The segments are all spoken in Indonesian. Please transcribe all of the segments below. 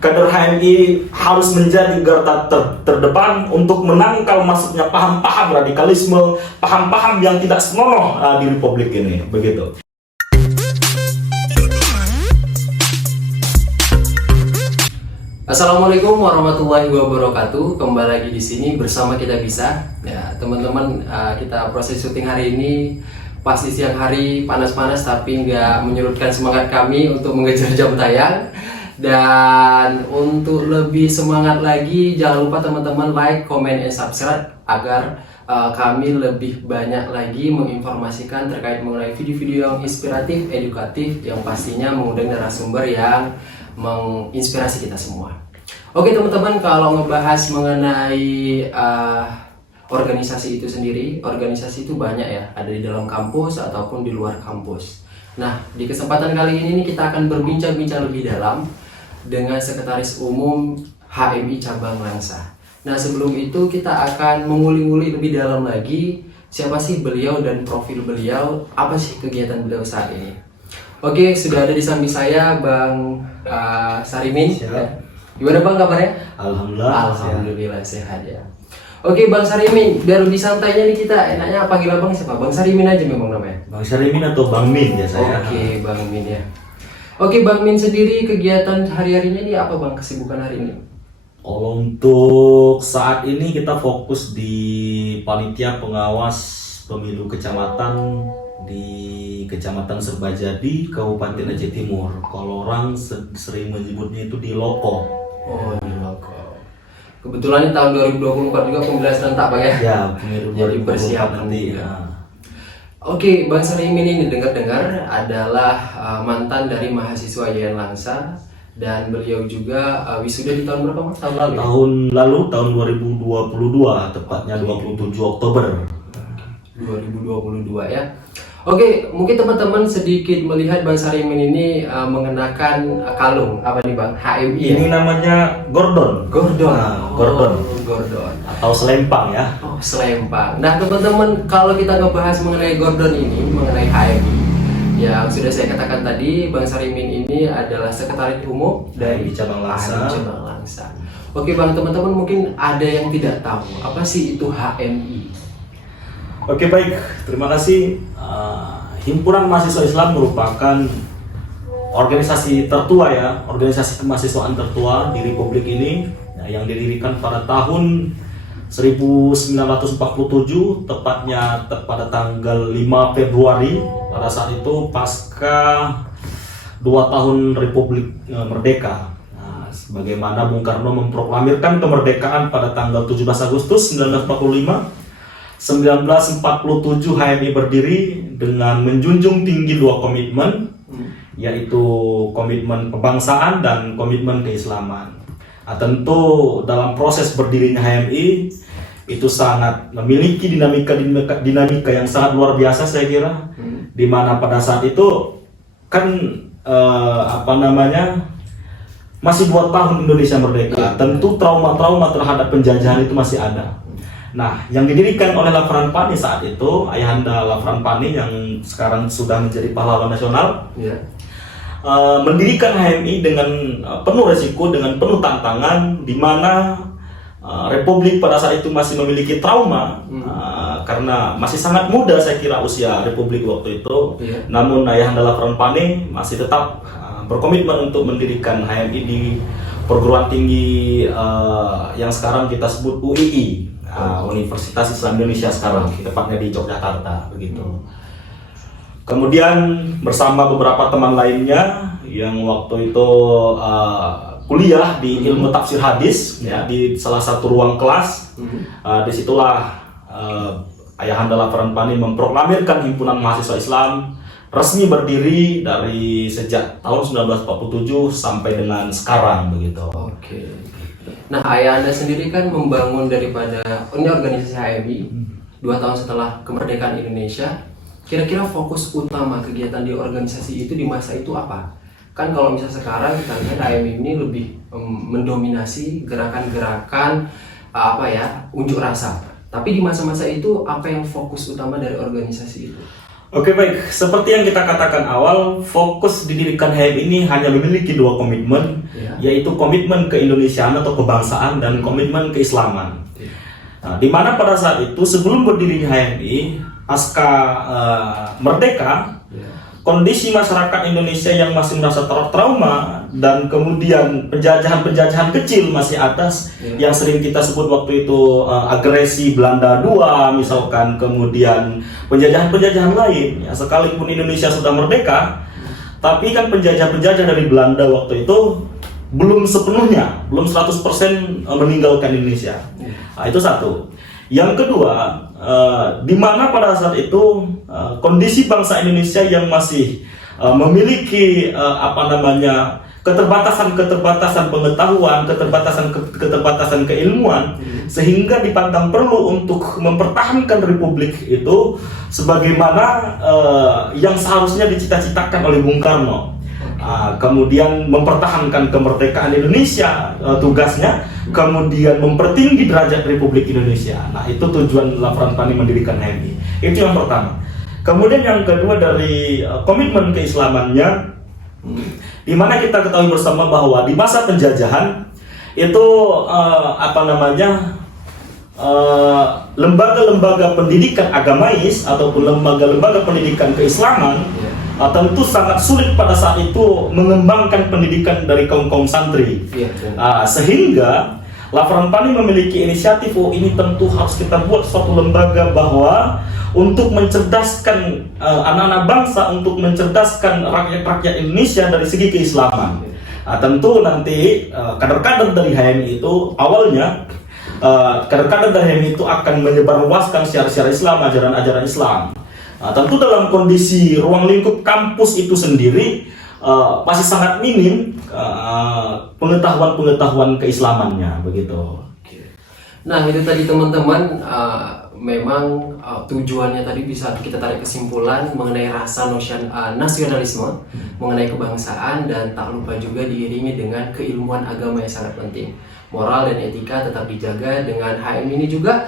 Kader HMI harus menjadi garda terdepan untuk menangkal masuknya paham-paham radikalisme, paham-paham yang tidak senonoh di Republik ini, begitu. Assalamualaikum warahmatullahi wabarakatuh. Kembali lagi di sini bersama Kita Bisa. Ya, teman-teman, kita proses syuting hari ini pasti siang hari panas-panas, tapi nggak menyurutkan semangat kami untuk mengejar jam tayang. Dan untuk lebih semangat lagi, jangan lupa teman-teman like, comment, and subscribe agar kami lebih banyak lagi menginformasikan terkait mengenai video-video yang inspiratif, edukatif, yang pastinya mengundang narasumber yang menginspirasi kita semua. Oke teman-teman, kalau ngebahas mengenai organisasi itu sendiri, organisasi itu banyak ya, ada di dalam kampus ataupun di luar kampus. Nah, di kesempatan kali ini kita akan berbincang-bincang lebih dalam dengan Sekretaris Umum HMI Cabang Langsa. Nah, sebelum itu kita akan menguli-uli lebih dalam lagi siapa sih beliau dan profil beliau, apa sih kegiatan beliau saat ini. Oke, sudah ada di samping saya Bang Sarimin. Ya. Gimana Bang kabarnya? Alhamdulillah sehat ya. Oke Bang Sarimin, biar lebih santainya nih kita enaknya panggil Abang siapa? Bang Sarimin aja memang namanya. Bang Sarimin atau Bang Min ya saya. Oke, Bang Min ya. Oke, Bang Min sendiri kegiatan hari-harinya ini apa Bang, kesibukan hari ini? Untuk saat ini kita fokus di panitia pengawas pemilu kecamatan di Kecamatan Serbajadi, Kabupaten Aceh Timur. Kalau orang sering menyebutnya itu di Loko. Oh, di Loko. Kebetulan ini tahun 2024 juga pemilihan serentak Bang ya? Ya, pemilu jadi persiapan nanti. Ya. Oke, Bang Sarimin ini dengar-dengar adalah mantan dari mahasiswa YN Langsa, dan beliau juga wisuda di tahun berapa Mas? Tahun lalu? Tahun 2022, tepatnya 27 Oktober. 2022 ya. Oke, mungkin teman-teman sedikit melihat Bang Sarimin ini mengenakan kalung apa nih Bang? HMI. Ini namanya Gordon. Gordon. Nah, Gordon. Gordon. Atau selempang ya. Oh, selempang. Nah, teman-teman, kalau kita ngebahas mengenai Gordon ini, mengenai HMI, yang sudah saya katakan tadi, Bang Sarimin ini adalah Sekretaris Umum dari Cabang Langsa. Cabang Langsa. Oke Bang, teman-teman mungkin ada yang tidak tahu apa sih itu HMI. Oke baik, terima kasih. Himpunan Mahasiswa Islam merupakan organisasi tertua ya, organisasi kemahasiswaan tertua di Republik ini yang didirikan pada tahun 1947, tepatnya pada tanggal 5 Februari. Pada saat itu pasca 2 tahun Republik Merdeka. Sebagaimana Bung Karno memproklamirkan kemerdekaan pada tanggal 17 Agustus 1945. 1947 HMI berdiri dengan menjunjung tinggi 2 komitmen, yaitu komitmen kebangsaan dan komitmen keislaman. Tentu dalam proses berdirinya HMI itu sangat memiliki dinamika yang sangat luar biasa saya kira, di mana pada saat itu kan masih 2 tahun Indonesia merdeka, tentu trauma-trauma terhadap penjajahan itu masih ada. Nah, yang didirikan oleh Lafran Pani saat itu, Ayahanda Lafran Pani yang sekarang sudah menjadi pahlawan nasional, mendirikan HMI dengan penuh resiko, dengan penuh tantangan, di mana Republik pada saat itu masih memiliki trauma, karena masih sangat muda saya kira usia Republik waktu itu. Namun Ayahanda Lafran Pani masih tetap berkomitmen untuk mendirikan HMI di perguruan tinggi yang sekarang kita sebut UII. Universitas Islam Indonesia sekarang, tepatnya di Yogyakarta begitu. Kemudian bersama beberapa teman lainnya yang waktu itu kuliah di ilmu tafsir hadis ya, di salah satu ruang kelas. Disitulah Ayahanda Lafran Pani memproklamirkan Himpunan Mahasiswa Islam resmi berdiri dari sejak tahun 1947 sampai dengan sekarang begitu. Oke. Nah, Ayahanda sendiri kan membangun daripada ini organisasi HMI 2 tahun setelah kemerdekaan Indonesia. Kira-kira fokus utama kegiatan di organisasi itu di masa itu apa? Kan kalau misalnya sekarang kita lihat HMI ini lebih mendominasi gerakan-gerakan unjuk rasa. Tapi di masa-masa itu apa yang fokus utama dari organisasi itu? Oke baik, seperti yang kita katakan awal, fokus didirikan HMI ini hanya memiliki 2 komitmen, yaitu komitmen keindonesiaan atau kebangsaan dan komitmen keislaman. Nah, di mana pada saat itu sebelum berdirinya HMI pasca merdeka, kondisi masyarakat Indonesia yang masih merasa trauma dan kemudian penjajahan kecil masih atas yang sering kita sebut waktu itu agresi Belanda II misalkan, kemudian penjajahan lain ya, sekalipun Indonesia sudah merdeka tapi kan penjajah dari Belanda waktu itu belum sepenuhnya, belum 100% meninggalkan Indonesia. Nah, itu satu. Yang kedua, di mana pada saat itu kondisi bangsa Indonesia yang masih memiliki keterbatasan pengetahuan, keterbatasan keilmuan, sehingga dipandang perlu untuk mempertahankan republik itu sebagaimana yang seharusnya dicita-citakan oleh Bung Karno. Kemudian mempertahankan kemerdekaan Indonesia tugasnya, kemudian mempertinggi derajat Republik Indonesia. Nah, itu tujuan Lafran Pani mendirikan HMI. Itu yang pertama. Kemudian yang kedua dari komitmen keislamannya, di mana kita ketahui bersama bahwa di masa penjajahan itu lembaga-lembaga pendidikan agamais ataupun lembaga-lembaga pendidikan keislaman tentu sangat sulit pada saat itu mengembangkan pendidikan dari kaum santri. Sehingga Lafran Pani memiliki inisiatif, ini tentu harus kita buat suatu lembaga bahwa untuk mencerdaskan anak-anak bangsa, untuk mencerdaskan rakyat Indonesia dari segi keislaman. Tentu nanti kader-kader dari HMI itu awalnya kader-kader dari HMI itu akan menyebarluaskan syiar-syiar Islam, ajaran-ajaran Islam. Tentu dalam kondisi ruang lingkup kampus itu sendiri masih sangat minim pengetahuan keislamannya begitu. Nah, itu tadi teman-teman, memang tujuannya tadi bisa kita tarik kesimpulan mengenai rasa nasionalisme, mengenai kebangsaan, dan tak lupa juga diiringi dengan keilmuan agama yang sangat penting. Moral dan etika tetap dijaga. Dengan HMI ini juga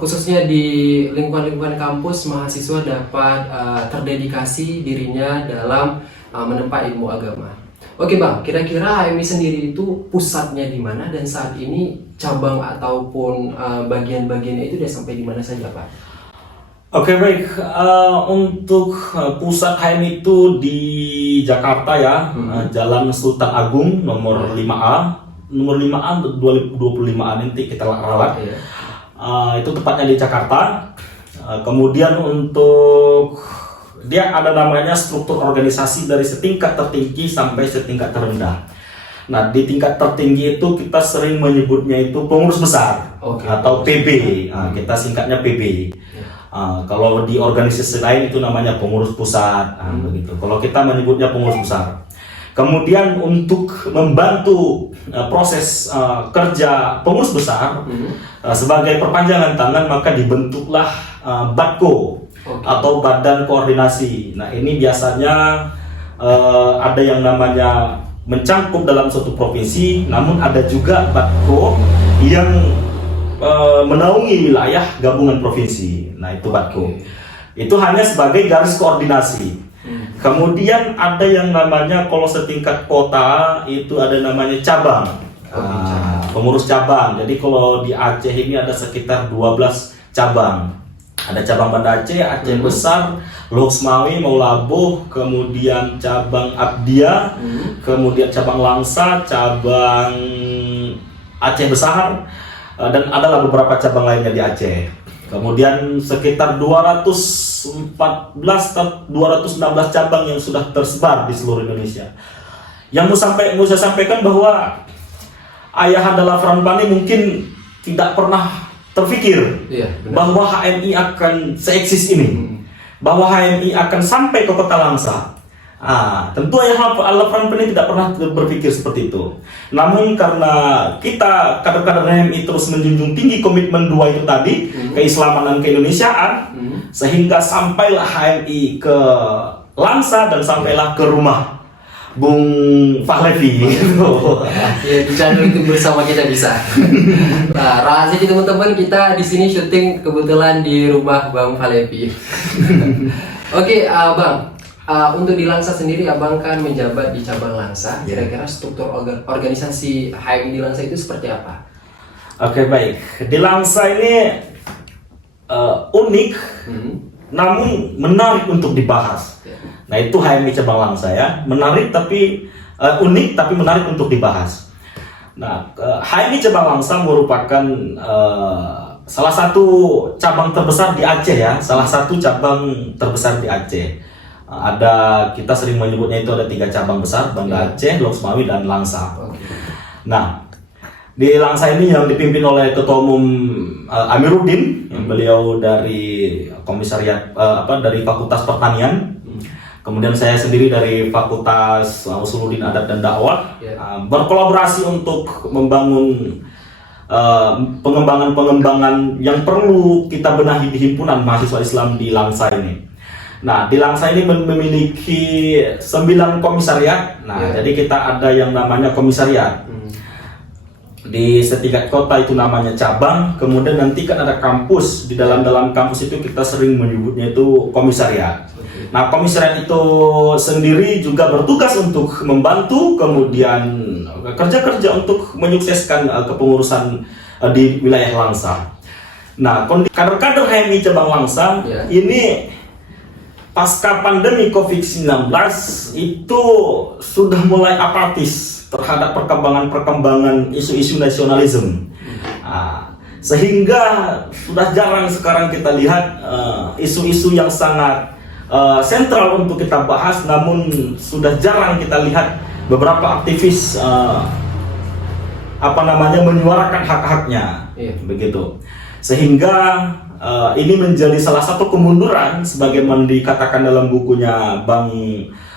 khususnya di lingkungan kampus, mahasiswa dapat terdedikasi dirinya dalam menempa ilmu agama. Oke Bang, kira-kira HMI sendiri itu pusatnya di mana, dan saat ini cabang ataupun bagian-bagiannya itu udah sampai di mana saja Pak? Oke, baik, untuk pusat HMI itu di Jakarta ya, Jalan Sultan Agung nomor 5A, nomor 5A untuk 25A nanti kita ralat. Itu tepatnya di Jakarta. Kemudian untuk dia ada namanya struktur organisasi dari setingkat tertinggi sampai setingkat terendah. Nah, di tingkat tertinggi itu kita sering menyebutnya itu pengurus besar atau PB. Kita singkatnya PB. Kalau di organisasi lain itu namanya pengurus pusat, begitu. Kalau kita menyebutnya pengurus besar. Kemudian untuk membantu proses kerja pengurus besar sebagai perpanjangan tangan, maka dibentuklah BADKO atau Badan Koordinasi. Nah, ini biasanya ada yang namanya mencangkup dalam suatu provinsi, namun ada juga BADKO yang menaungi wilayah gabungan provinsi. Nah, itu BADKO. Itu hanya sebagai garis koordinasi. Kemudian ada yang namanya kalau setingkat kota itu ada namanya cabang, pengurus cabang. Jadi kalau di Aceh ini ada sekitar 12 cabang. Ada cabang Banda Aceh, Aceh Besar, Loksmawi, Maulaboh, kemudian cabang Abdia, kemudian cabang Langsa, cabang Aceh Besar, dan adalah beberapa cabang lainnya di Aceh. Kemudian sekitar 216 cabang yang sudah tersebar di seluruh Indonesia. Yang mau saya sampaikan bahwa Ayahanda Lafran Pani mungkin tidak pernah terfikir bahwa HMI akan seeksis ini, bahwa HMI akan sampai ke kota Langsa. Tentu Ayahanda Lafran Pani tidak pernah berpikir seperti itu. Namun karena kita kader-kader HMI terus menjunjung tinggi komitmen dua itu tadi, keislaman dan keindonesiaan, sehingga sampailah HMI ke Langsa dan sampailah ke rumah Bung Fahlevi. Ya, di channel itu bersama kita bisa. Nah, rahasia teman-teman, kita di sini syuting kebetulan di rumah Bang Fahlevi. Oke, Bang. Untuk di Langsa sendiri, abang kan menjabat di cabang Langsa. Kira-kira struktur organisasi HMI di Langsa itu seperti apa? Oke, baik. Di Langsa ini unik, namun menarik untuk dibahas. Nah, itu HMI cabang Langsa ya, menarik tapi unik tapi menarik untuk dibahas. Nah, HMI cabang Langsa merupakan salah satu cabang terbesar di Aceh ya, salah satu cabang terbesar di Aceh. Ada, kita sering menyebutnya itu ada 3 cabang besar, Banda Aceh, Lok Sumawi, dan Langsa. Nah, di Langsa ini yang dipimpin oleh Ketua Umum Amiruddin, yang beliau dari komisariat dari Fakultas Pertanian. Kemudian saya sendiri dari Fakultas Usuluddin Adat dan Dakwah, berkolaborasi untuk membangun pengembangan-pengembangan yang perlu kita benahi di himpunan mahasiswa Islam di Langsa ini. Nah, di Langsa ini memiliki 9 komisariat. Nah, jadi kita ada yang namanya komisariat. Di setiap kota itu namanya cabang. Kemudian nanti kan ada kampus. Di dalam kampus itu kita sering menyebutnya itu komisariat. Nah, komisariat itu sendiri juga bertugas untuk membantu, kemudian kerja-kerja untuk menyukseskan kepengurusan di wilayah Langsa. Nah, kader-kader HMI cabang Langsa ini pasca pandemi COVID-19 itu sudah mulai apatis terhadap perkembangan isu-isu nasionalisme. Sehingga sudah jarang sekarang kita lihat isu-isu yang sangat sentral untuk kita bahas, namun sudah jarang kita lihat beberapa aktivis menyuarakan hak-haknya, begitu. Sehingga ini menjadi salah satu kemunduran, sebagaimana dikatakan dalam bukunya Bang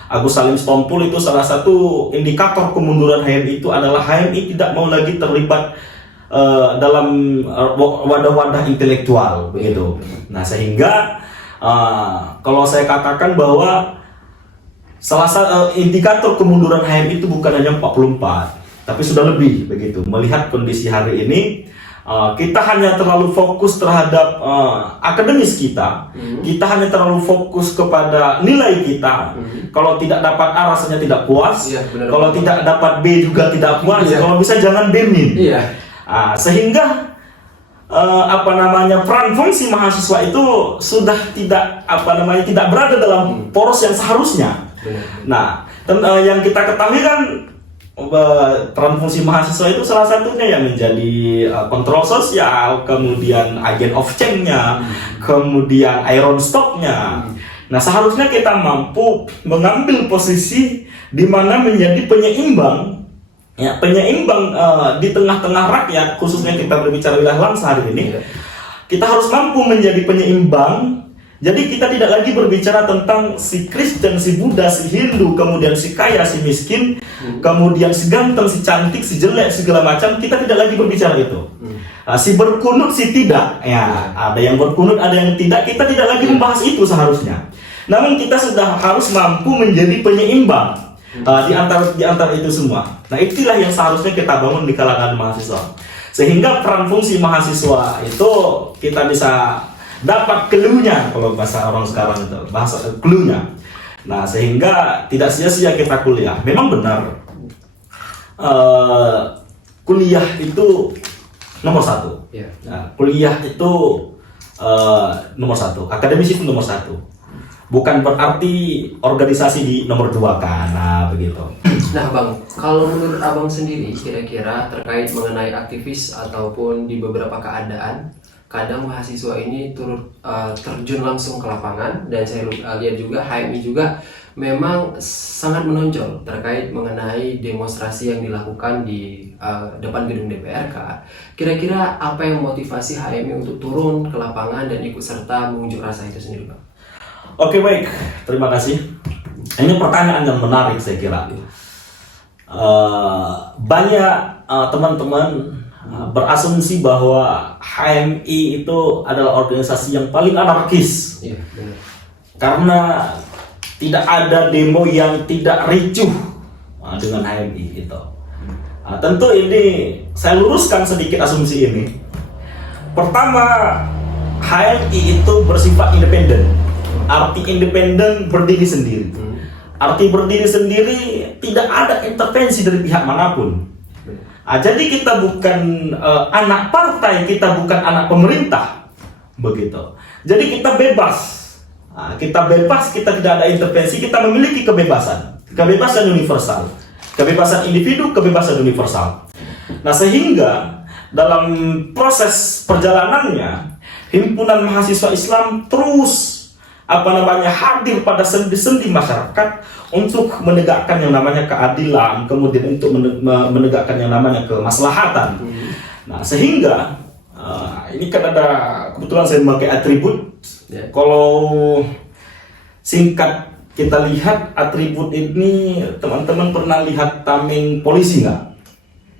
Agus Salim Stompul, itu salah satu indikator kemunduran HMI itu adalah HMI tidak mau lagi terlibat dalam wadah-wadah intelektual, begitu. Nah, sehingga kalau saya katakan bahwa salah satu indikator kemunduran HMI itu bukan hanya 44, tapi sudah lebih, begitu. Melihat kondisi hari ini, kita hanya terlalu fokus terhadap akademis kita. Kita hanya terlalu fokus kepada nilai kita. Kalau tidak dapat A rasanya tidak puas. Kalau tidak dapat B juga tidak puas. Kalau bisa jangan B min. Sehingga peran fungsi mahasiswa itu sudah tidak tidak berada dalam poros yang seharusnya. Nah, yang kita ketahui kan, peran fungsi mahasiswa itu salah satunya yang menjadi kontrol sosial, kemudian agen of change-nya, kemudian iron stock-nya. Nah, seharusnya kita mampu mengambil posisi di mana menjadi penyeimbang, di tengah-tengah rakyat, khususnya kita berbicara wilayah Langsa hari ini. Kita harus mampu menjadi penyeimbang. Jadi kita tidak lagi berbicara tentang si Kristen, si Buddha, si Hindu, kemudian si kaya, si miskin, kemudian si ganteng, si cantik, si jelek, segala macam. Kita tidak lagi berbicara itu. Si berkunut, si tidak. Ya, ada yang berkunut, ada yang tidak. Kita tidak lagi membahas itu seharusnya. Namun kita sudah harus mampu menjadi penyeimbang di antara itu semua. Nah, itulah yang seharusnya kita bangun di kalangan mahasiswa. Sehingga peran fungsi mahasiswa itu kita bisa dapat clue-nya, kalau bahasa orang sekarang itu, bahasa clue-nya. Nah, sehingga tidak sia-sia kita kuliah. Memang benar, kuliah itu nomor 1. Nah, kuliah itu nomor 1, akademis itu nomor 1. Bukan berarti organisasi di nomor 2 kan, nah begitu. Nah, Bang, kalau menurut Abang sendiri, kira-kira terkait mengenai aktivis ataupun di beberapa keadaan, kadang mahasiswa ini terjun langsung ke lapangan, dan saya lihat juga HMI juga memang sangat menonjol terkait mengenai demonstrasi yang dilakukan di depan gedung DPRK. Kira-kira apa yang memotivasi HMI untuk turun ke lapangan dan ikut serta mengunjuk rasa itu sendiri, Bang? Oke, baik, terima kasih. Ini pertanyaan yang menarik, saya kira. Banyak teman-teman berasumsi bahwa HMI itu adalah organisasi yang paling anarkis. Karena tidak ada demo yang tidak ricuh dengan HMI itu. Tentu ini saya luruskan sedikit asumsi ini. Pertama, HMI itu bersifat independen. Arti independen berdiri sendiri. Arti berdiri sendiri tidak ada intervensi dari pihak manapun. Jadi kita bukan anak partai, kita bukan anak pemerintah, begitu. Jadi kita bebas. Kita bebas, kita tidak ada intervensi, kita memiliki kebebasan universal, kebebasan individu, kebebasan universal. Nah, sehingga dalam proses perjalanannya, himpunan mahasiswa Islam terus hadir pada sendi-sendi masyarakat untuk menegakkan yang namanya keadilan, kemudian untuk menegakkan yang namanya kemaslahatan. Nah, sehingga ini kan ada, kebetulan saya memakai atribut. Kalau singkat kita lihat atribut ini, teman-teman pernah lihat tameng polisi nggak?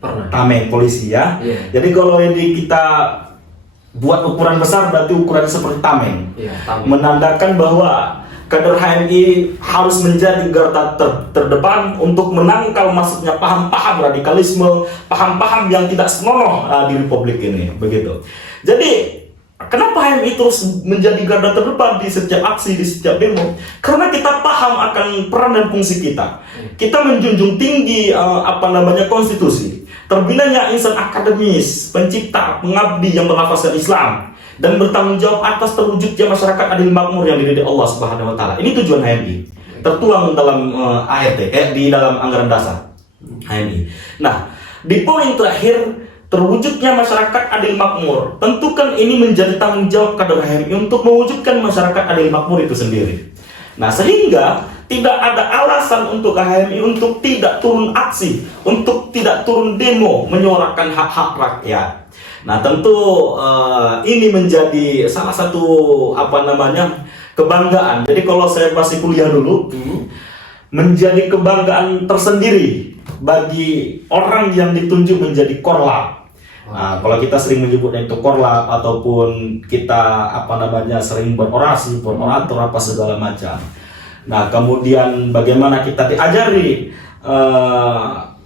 Pernah. Tameng polisi ya. Jadi kalau ini kita buat ukuran besar, berarti ukuran seperti tameng. Tameng. Menandakan bahwa kader HMI harus menjadi garda terdepan untuk menangkal masuknya paham-paham radikalisme, paham-paham yang tidak senonoh di Republik ini, begitu. Jadi kenapa HMI terus menjadi garda terdepan di setiap aksi, di setiap demo? Karena kita paham akan peran dan fungsi kita. Kita menjunjung tinggi konstitusi. Terbinanya insan akademis, pencipta, pengabdi yang melafazkan Islam dan bertanggung jawab atas terwujudnya masyarakat adil makmur yang dididik Allah Subhanahu wa taala. Ini tujuan HMI. Tertuang dalam di dalam anggaran dasar HMI. Nah, di poin terakhir, terwujudnya masyarakat adil makmur, tentu kan ini menjadi tanggung jawab kader HMI untuk mewujudkan masyarakat adil makmur itu sendiri. Nah, sehingga tidak ada alasan untuk HMI untuk tidak turun aksi, untuk tidak turun demo menyuarakan hak-hak rakyat. Nah, tentu ini menjadi salah satu kebanggaan. Jadi kalau saya masih kuliah dulu, menjadi kebanggaan tersendiri bagi orang yang ditunjuk menjadi korlap. Nah, kalau kita sering menyebutnya itu korlap, ataupun kita sering berorasi, beratur apa segala macam. Nah, kemudian bagaimana kita diajari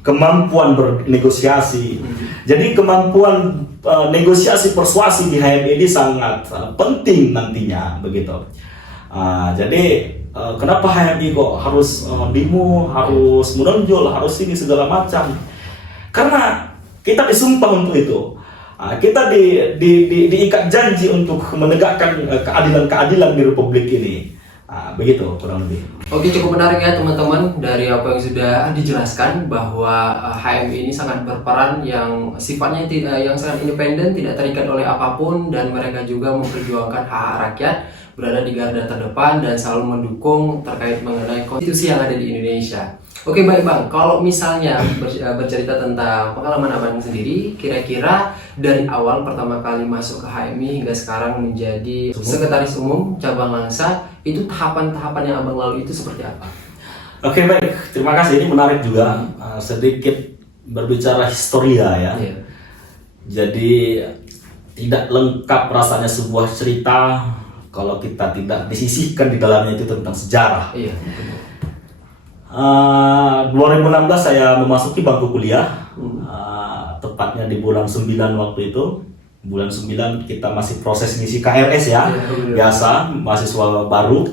kemampuan bernegosiasi. Jadi kemampuan negosiasi persuasi di HMI ini sangat penting nantinya, begitu. Jadi kenapa HMI kok harus demo, harus menonjol, harus ini segala macam? Karena kita disumpah untuk itu. Kita diikat janji untuk menegakkan keadilan-keadilan di Republik ini. Begitu kurang lebih. Oke, cukup menarik ya teman-teman dari apa yang sudah dijelaskan, bahwa HMI ini sangat berperan yang sifatnya yang sangat independen, tidak terikat oleh apapun, dan mereka juga memperjuangkan hak rakyat, berada di garda terdepan dan selalu mendukung terkait mengenai konstitusi yang ada di Indonesia. Oke, baik Bang, kalau misalnya bercerita tentang pengalaman Abang sendiri, kira-kira dari awal pertama kali masuk ke HMI hingga sekarang menjadi Sekretaris Umum Cabang Langsa, itu tahapan-tahapan yang Abang lalui itu seperti apa? Oke, baik, terima kasih. Ini menarik juga, sedikit berbicara historia ya. Jadi tidak lengkap rasanya sebuah cerita kalau kita tidak disisihkan di dalamnya itu tentang sejarah. 2016 saya memasuki bangku kuliah, tepatnya di bulan 9 waktu itu. Bulan 9 kita masih proses ngisi KRS ya, biasa mahasiswa baru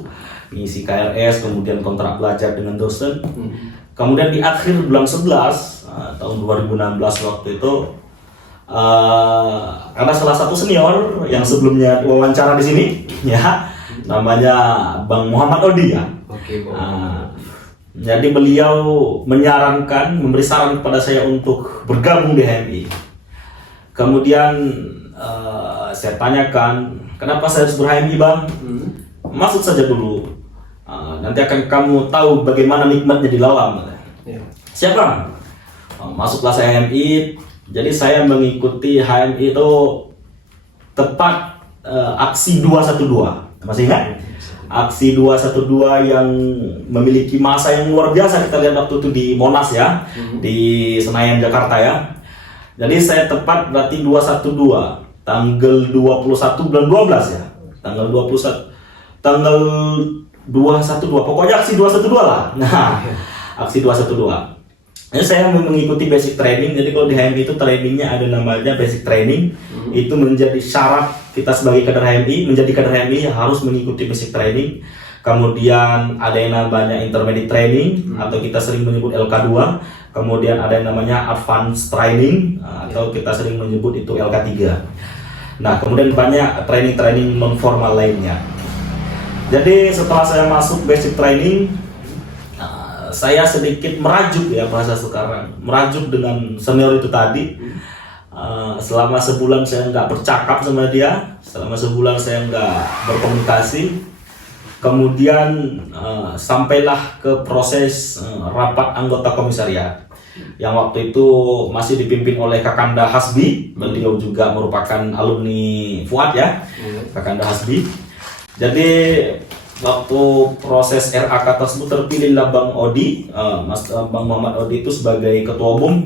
ngisi KRS, kemudian kontrak belajar dengan dosen. Kemudian di akhir bulan 11 tahun 2016 waktu itu, ada salah satu senior yang sebelumnya wawancara di sini ya, namanya Bang Muhammad Odi ya. Jadi beliau menyarankan, memberi saran kepada saya untuk bergabung di HMI. Kemudian saya tanyakan, kenapa saya harus ber-HMI Bang? Masuk saja dulu, nanti akan kamu tahu bagaimana nikmatnya di dalam. Siapa? Masuklah saya HMI. Jadi saya mengikuti HMI itu tepat aksi 212. Masih ingat? Aksi 212 yang memiliki massa yang luar biasa, kita lihat waktu itu di Monas ya, di Senayan Jakarta ya. Jadi saya tepat berarti 212 tanggal 21 bulan 12 ya. Tanggal 212 pokoknya aksi 212 lah. Nah, aksi 212. Jadi saya mengikuti basic training. Jadi kalau di HMI itu trainingnya ada namanya basic training. Itu menjadi syarat kita sebagai kader HMI, menjadi kader HMI harus mengikuti basic training. Kemudian ada yang namanya intermediate training atau kita sering menyebut LK2. Kemudian ada yang namanya advanced training atau kita sering menyebut itu LK3. Nah, kemudian banyak training-training non formal lainnya. Jadi setelah saya masuk basic training, saya sedikit merajuk ya bahasa sekarang, merajuk dengan senior itu tadi. Selama sebulan saya nggak bercakap sama dia, selama sebulan saya nggak berkomunikasi. Kemudian sampailah ke proses rapat anggota komisariat yang waktu itu masih dipimpin oleh Kakanda Hasbi. Beliau juga merupakan alumni Fuad ya, Kakanda Hasbi. Jadi waktu proses RAK tersebut terpilihlah Bang Odi, Bang Muhammad Odi itu sebagai ketua umum,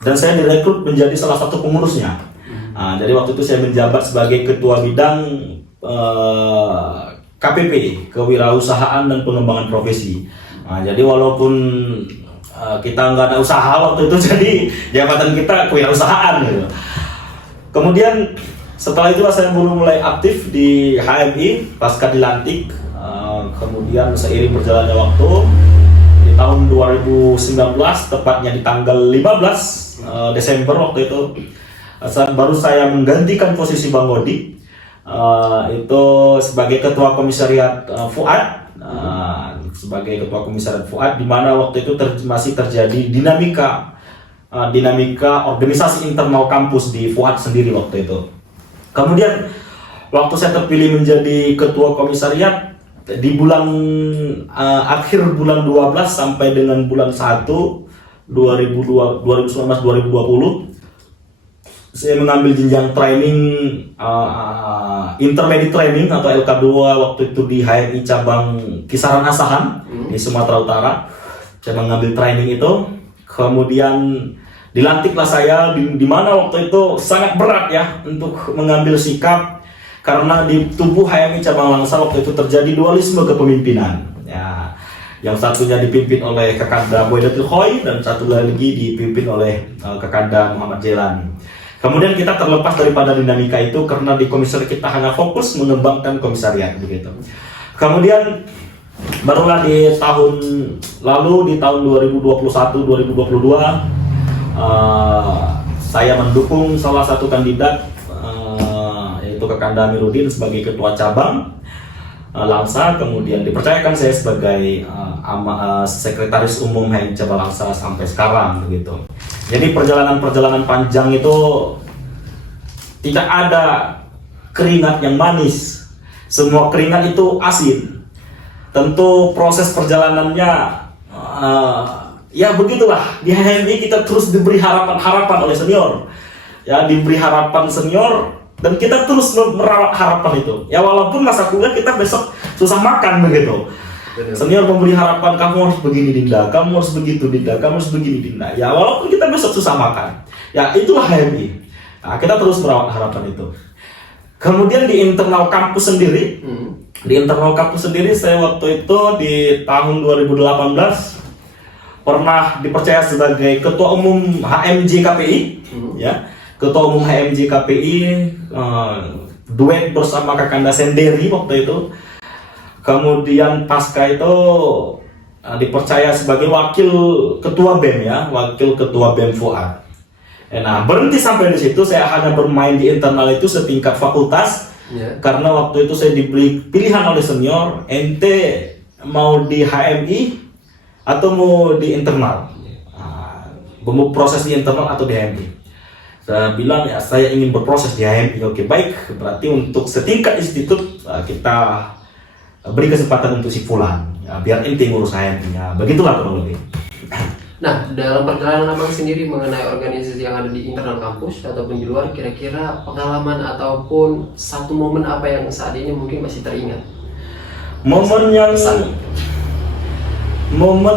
dan saya direkrut menjadi salah satu pengurusnya. Jadi waktu itu saya menjabat sebagai ketua bidang KPP, Kewirausahaan dan Pengembangan Profesi. Jadi walaupun kita nggak ada usaha waktu itu, jadi jabatan kita kewirausahaan gitu. Kemudian setelah itu saya mulai aktif di HMI pasca dilantik. Kemudian seiring berjalannya waktu, di tahun 2019 tepatnya di tanggal 15 Desember waktu itu baru saya menggantikan posisi Bang Odi itu sebagai ketua komisariat Fuad, sebagai ketua komisariat Fuad, di mana waktu itu masih terjadi dinamika organisasi internal kampus di Fuad sendiri waktu itu. Kemudian waktu saya terpilih menjadi ketua komisariat di bulan akhir bulan 12 sampai dengan bulan 1 2019-2020 saya mengambil jenjang training intermediate training atau LK2 waktu itu di HMI cabang Kisaran Asahan di Sumatera Utara. Saya mengambil training itu, kemudian dilantiklah saya di mana waktu itu sangat berat ya untuk mengambil sikap. Karena di tubuh HMI cabang Langsa waktu itu terjadi dualisme kepemimpinan. Ya, yang satunya dipimpin oleh Kakanda Boydatul Khoy dan satu lagi dipimpin oleh Kakanda Muhammad Jelani. Kemudian kita terlepas daripada dinamika itu karena di komisariat kita hanya fokus mengembangkan komisariat begitu. Kemudian barulah di tahun lalu, di tahun 2021-2022 saya mendukung salah satu kandidat yaitu Kakanda Amiruddin sebagai ketua cabang Langsa. Kemudian dipercayakan saya sebagai sekretaris umum HMI cabang Langsa sampai sekarang begitu. Jadi perjalanan panjang itu tidak ada keringat yang manis, semua keringat itu asin. Tentu proses perjalanannya ya begitulah. Di HMI kita terus diberi harapan oleh senior, ya diberi harapan senior. Dan kita terus merawat harapan itu. Ya walaupun masa kuliah kita besok susah makan begitu. Senior memberi harapan, kamu harus begini Dinda, kamu harus begitu Dinda, kamu harus begini Dinda. Ya walaupun kita besok susah makan. Ya itulah HMI. Nah, kita terus merawat harapan itu. Kemudian di internal kampus sendiri, saya waktu itu di tahun 2018 pernah dipercaya sebagai ketua umum HMJ KPI, ya. Ketua umum HMJ KPI duet bersama Kakanda Senderi waktu itu. Kemudian pasca itu dipercaya sebagai wakil ketua BEM ya, wakil ketua BEM Fuad. Nah, berhenti sampai di situ. Saya hanya bermain di internal itu setingkat fakultas. Karena waktu itu saya diberi pilihan oleh senior, ente mau di HMI atau mau di internal, mau proses di internal atau di HMI. Saya bilang ya saya ingin berproses di HMI. Oke baik, berarti untuk setingkat institut kita beri kesempatan untuk si Fulan ya, biar ente ngurus HMI ya. Begitulah kurang lebih. Nah, dalam perjalanan abang sendiri mengenai organisasi yang ada di internal kampus ataupun di luar, kira-kira pengalaman ataupun satu momen apa yang saat ini mungkin masih teringat? Momen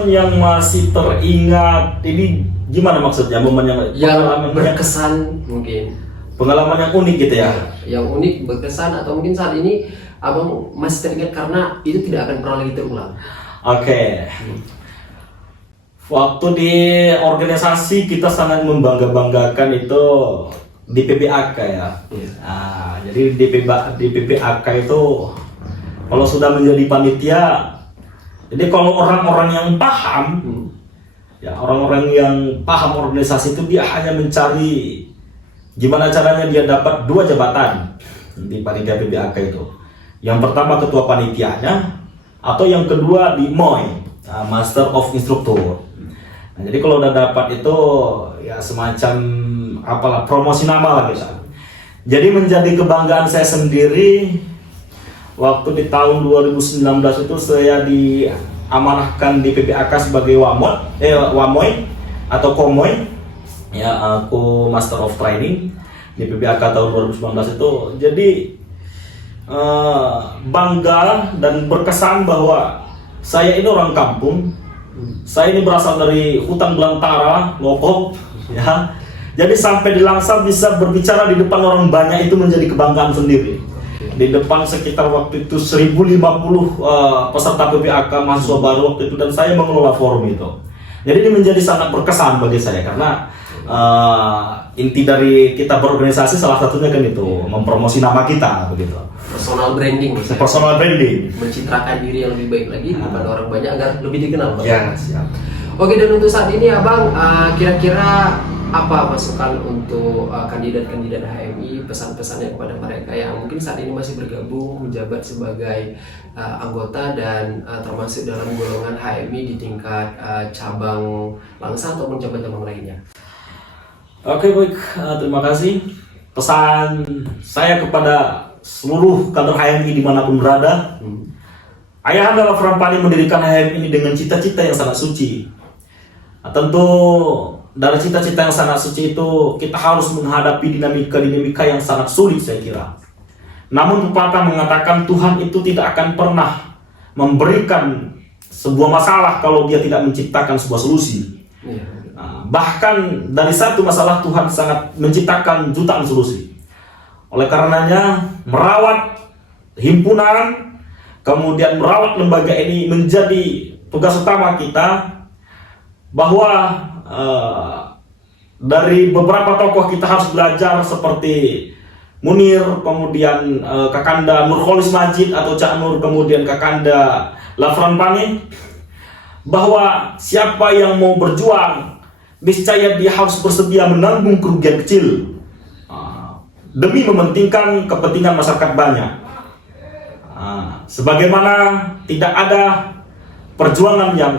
yang masih teringat ini gimana maksudnya? Momen yang berkesan mungkin. Pengalaman yang unik gitu ya? Yang unik, berkesan, atau mungkin saat ini abang masih teringat karena itu tidak akan pernah lagi terulang. Oke. Waktu di organisasi kita sangat membangga-banggakan itu di PPAK ya. Jadi di PPAK itu kalau sudah menjadi panitia, jadi kalau orang-orang yang paham, ya orang-orang yang paham organisasi itu dia hanya mencari gimana caranya dia dapat 2 jabatan di panitia PPAK itu. Yang pertama ketua panitianya, atau yang kedua di MOI, Master of Instructor. Nah, jadi kalau udah dapat itu ya semacam apalah promosi nama lah kita. Jadi menjadi kebanggaan saya sendiri waktu di tahun 2019 itu saya diamanahkan di PPAK sebagai Wamoy atau Komoy. Ya, aku Master of Training di PPAK tahun 2019 itu. Jadi bangga dan berkesan bahwa saya ini orang kampung. Saya ini berasal dari hutan belantara, Lombok, ya. Jadi sampai di Langsa bisa berbicara di depan orang banyak itu menjadi kebanggaan sendiri. Di depan sekitar waktu itu 1050 peserta PPAK mahasiswa baru waktu itu, dan saya mengelola forum itu. Jadi ini menjadi sangat berkesan bagi saya karena inti dari kita berorganisasi salah satunya kan itu mempromosi nama kita begitu. Personal branding, misalnya. Personal branding. Mencitrakan diri yang lebih baik lagi kepada orang banyak agar lebih dikenal. Ya, siap. Oke, dan untuk saat ini Abang, kira-kira apa masukan untuk kandidat-kandidat HMI, pesan-pesannya kepada mereka yang mungkin saat ini masih bergabung menjabat sebagai anggota dan termasuk dalam golongan HMI di tingkat cabang Langsa ataupun cabang-cabang lainnya? Oke, baik, terima kasih. Pesan saya kepada seluruh kader HMI dimanapun berada, Ayahanda Lafran Pani mendirikan HMI ini dengan cita-cita yang sangat suci. Tentu dari cita-cita yang sangat suci itu kita harus menghadapi dinamika yang sangat sulit saya kira. Namun pepatah mengatakan Tuhan itu tidak akan pernah memberikan sebuah masalah kalau dia tidak menciptakan sebuah solusi. Bahkan dari satu masalah Tuhan sangat menciptakan jutaan solusi. Oleh karenanya merawat himpunan, kemudian merawat lembaga ini menjadi tugas utama kita. Bahwa dari beberapa tokoh kita harus belajar seperti Munir, kemudian Kakanda Nurholis Majid atau Cak Nur, kemudian Kakanda Lafran Pani, bahwa siapa yang mau berjuang niscaya dia harus bersedia menanggung kerugian kecil demi mementingkan kepentingan masyarakat banyak. Sebagaimana tidak ada perjuangan yang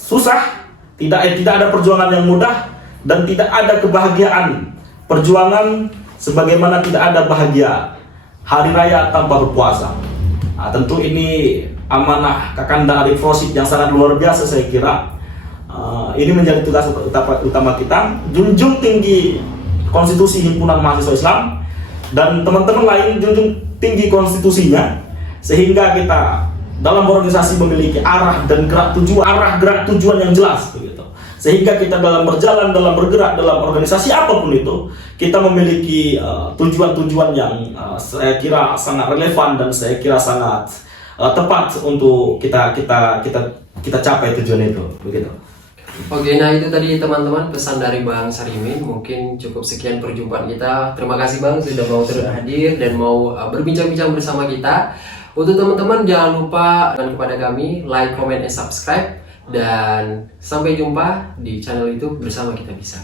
susah, tidak ada perjuangan yang mudah, dan tidak ada kebahagiaan perjuangan sebagaimana tidak ada bahagia hari raya tanpa berpuasa. Tentu ini amanah Kakanda Arif Rosid yang sangat luar biasa saya kira. Ini menjadi tugas utama kita, junjung tinggi konstitusi himpunan mahasiswa Islam, dan teman-teman lain junjung tinggi konstitusinya, sehingga kita dalam organisasi memiliki arah dan gerak tujuan yang jelas begitu. Sehingga kita dalam berjalan, dalam bergerak dalam organisasi apapun itu, kita memiliki tujuan-tujuan yang saya kira sangat relevan dan saya kira sangat tepat untuk kita capai tujuan itu begitu. Oke, nah itu tadi teman-teman pesan dari Bang Sarimin. Mungkin cukup sekian perjumpaan kita. Terima kasih Bang sudah mau hadir dan mau berbincang-bincang bersama kita. Untuk teman-teman jangan lupa kepada kami like, comment, and subscribe. Dan sampai jumpa di channel YouTube Bersama Kita Bisa.